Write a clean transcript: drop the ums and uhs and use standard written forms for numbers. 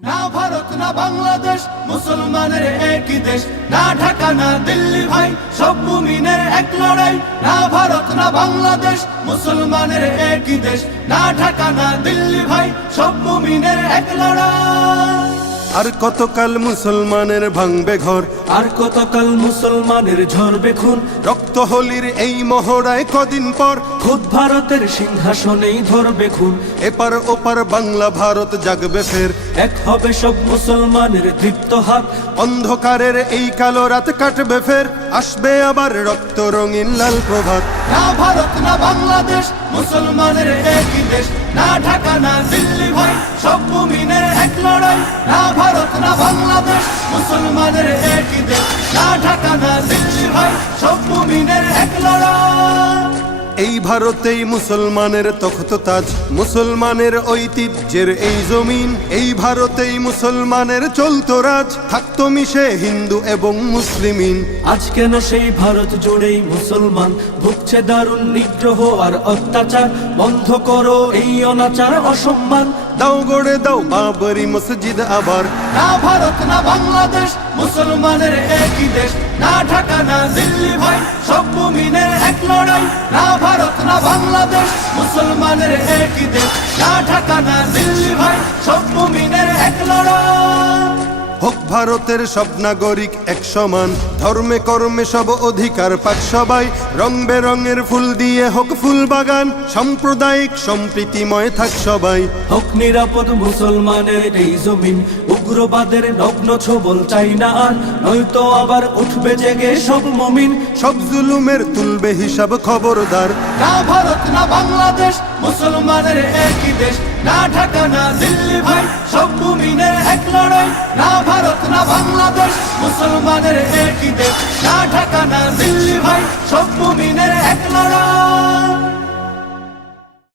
না ভারত না বাংলাদেশ মুসলমানের একই দেশ, না ঢাকা না দিল্লি ভাই সব মুমিনের এক লড়াই। না ভারত না বাংলাদেশ মুসলমানের একই দেশ, না ঢাকা না দিল্লি ভাই সব মুমিনের এক লড়াই। আর কতকাল মুসলমানের ভাঙবে ঘর, আর কতকাল মুসলমানের ঝরবে খুন। রক্ত হোলির এই মহড়ায় কদিন পর খুদ ভারতের সিংহাসনেই ধরবে খুন। এপার ওপার বাংলা ভারত জাগবে ফের, এক হবে সব মুসলমানের দীপ্ত হাত। অন্ধকারের এই কালো রাত কাটবে ফের, আসবে আবার রক্ত রঙিন লাল প্রভাত। না ভারত না বাংলাদেশ মুসলমানের একই দেশ, না ঢাকা না দিল্লি ভাই সব মুমিনের এক লড়াই। না ভারত না বাংলাদেশ মুসলমানের একই দেশ, না ঢাকা না দিল্লি ভাই সব মুমিনের এক লড়াই। এই ভারতেই মুসলমানের তখত তাজ, মুসলমানের ঐতিহ্যের এই জমিন। এই ভারতেই মুসলমানের চলতো রাজ, থাকতো মিশে হিন্দু এবং মুসলিমিন। আজ কেন সেই ভারত জুড়েই মুসলমান ভুগছে দারুণ নিগ্রহ আর অত্যাচার। বন্ধ করো এই অনাচার অসম্মান, দাও গড়ে দাও বাবরি মসজিদ আবার। না ভারত না বাংলাদেশ মুসলমানের একই দেশ, না ঢাকা না দিল্লি ভাই সব মুমিনের এক লড়াই। না ভারত না বাংলাদেশ মুসলমানের একই দেশ, না ঢাকা না দিল্লি ভাই সব মুমিনের এক লড়াই। হোক ভারতের সব নাগরিক এক সমান, ধর্মে কর্মে সব অধিকার পাক সবাই। রং বেরঙের ফুল দিয়ে হোক ফুল বাগান, সাম্প্রদায়িক সম্প্রীতিময় থাক সবাই। হোক নিরাপদ মুসলমানের এই জমিন, উগ্রবাদের নগ্ন ছবল চাই না আর। নয়তো আবার উঠবে জেগে সব মুমিন, সব জুলুমের তুলবে হিসাব খবরদার। না ভারত না বাংলাদেশ মুসলমানের একই দেশ, না ঢাকা না দিল্লি ভাই সব মুমিনের এক লড়াই। না ভারত না বাংলাদেশ মুসলমানের একই দেশ, না ঢাকা না দিল্লি ভাই সব